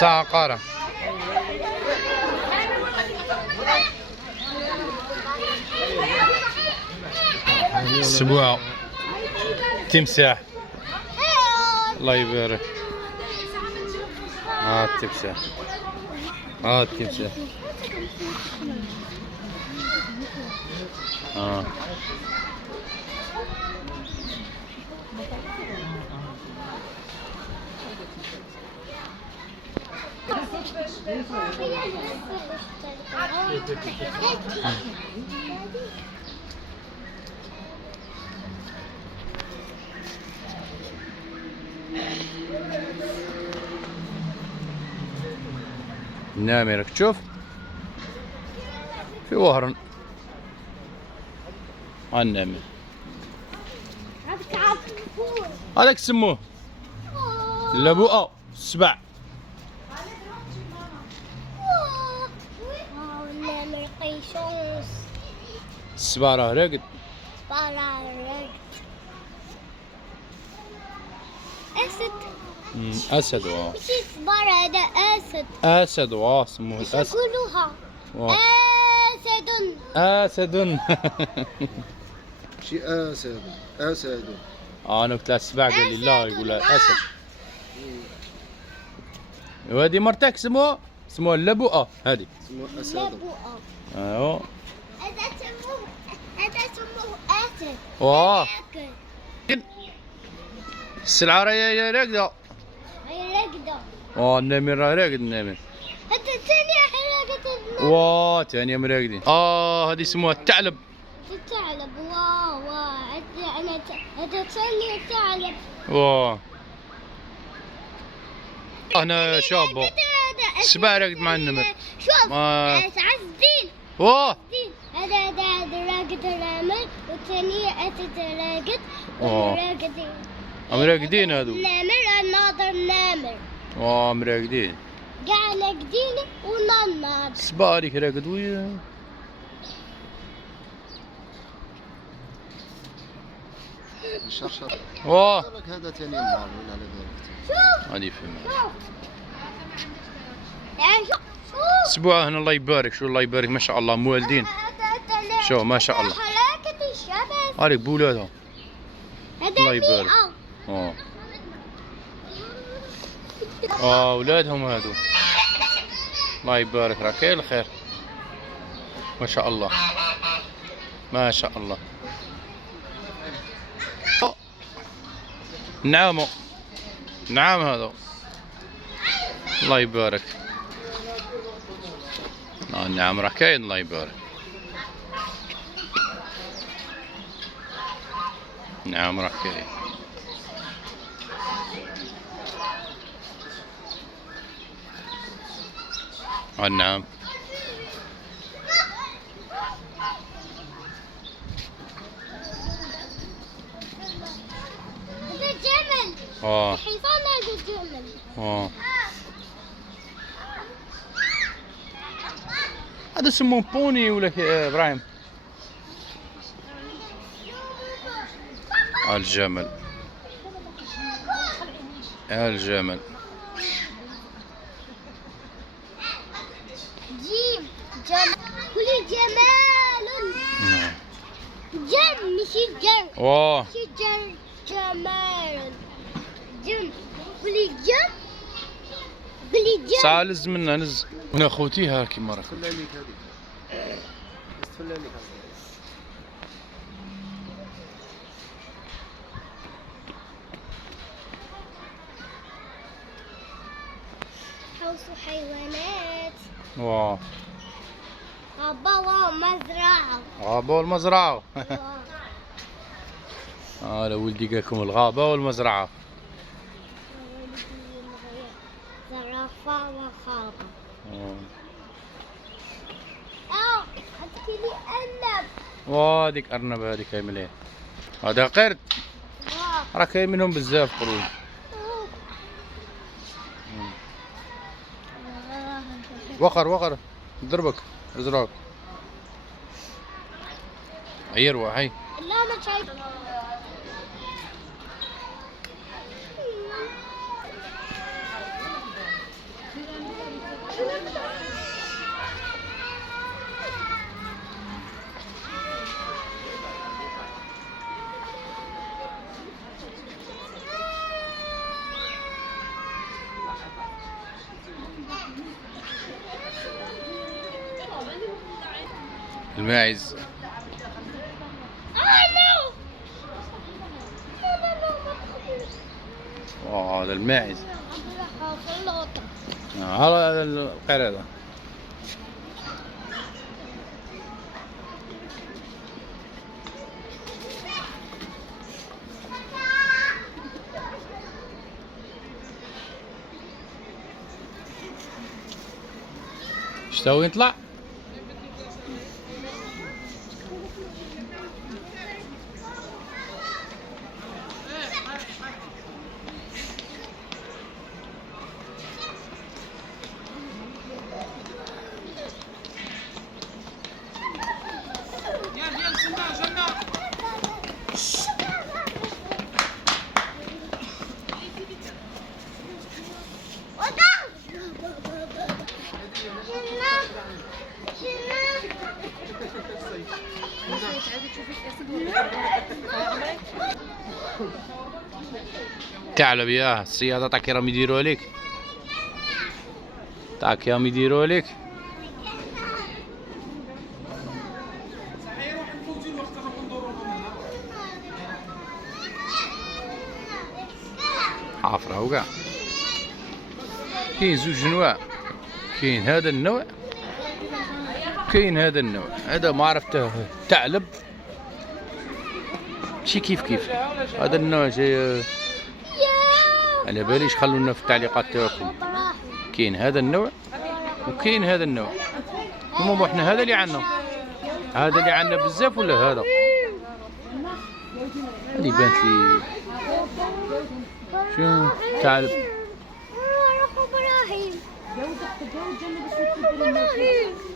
ساعة قارة. السبوع تمساح الله يبارك. التمساح التمساح نامرك تشوف في وهرن النمر هذاك سموه لبؤة السبع. السبع راه راقد. أسد. أسد واه. ماشي صبار هذا أسد. أسد واه سموه الأسد. يقولوها أسد. أسد. شي أسد أسد. أنا قلت له السبع قال لي لا يقول له أسد. وهذه مرتك سموه اللبؤة هذه. اسمه أسد. لبؤة. أيوه. هذا سموه أسد. واه. السلعة راهي راقدة. هي راقدة. النمر راه راقد النمر. هذا الثانية راقدة. واه ثانية راقدين. هذه اسمها الثعلب. الثعلب واه هذا ثانية ثعلب. واه. هنا شابه. السبع راقد مع النمر. شوف عز الدين. واه. هذا راقد النمر والثانية أسد راقد. راقدين. راقدين هذو. النمر الناظر النمر. راقدين. قاع راقدين ونناظر. السبع هذيك راقد وياه. الشرشر. واه. هذا ثاني نهار ولا على بالك. شوف. هذه فهمت. شوف. السبوع هنا الله يبارك. شو الله يبارك ما شاء الله موالدين. شو ما شاء الله. حركة الشباب. هذيك بولادها. الله يبارك. اولادهم هادو. الله يبارك راك الخير. ما شاء الله. ما شاء الله. نعم نعم هذا. الله يبارك. نعم راه كاين الله يبارك. نعم راه كاين. نعم. هذا جمل. الحصان هذا جمل. هذا سموه بوني ولا ابراهيم؟ الجمل. الجمل. جيم جمل. قولي جمال. جم ماشي جم. ماشي جمال. جم. قولي جم. قولي جم. سالز منها نز. هنا خوتيها كيما راك. تفلى ليك هذيك. تفلى ليك هذيك. حوص حيوانات. واه. غابة ومزرعة. غابة والمزرعة. هذا ولدي قالكم الغابة والمزرعة. زرافة وخابة. هذيك لي أرنب. هذيك أرنب هذيك هاي مليح. هذا قرد. راه كاين منهم بزاف قرود. وقر ضربك ازرق. يروح هي. لا ما شايف. الماعز. هذا الماعز. هذا القريضة. شتاو يطلع؟ تعال بياه الصيادة تاعك راهم يديروها لك. تاعك راهم يديروها لك. عافرة وكاع. كاين زوج انواع، كاين هذا النوع كاين هذا النوع. هذا ما عرفته ثعلب شي كيف هذا النوع جاي على باليش. خلونا في التعليقات تاعكم. كاين هذا النوع وكاين هذا النوع. المهم احنا هذا اللي عندنا. هذا اللي عندنا بزاف ولا هذا؟ هذه بانت لي شنو ثعلب. ابراهيم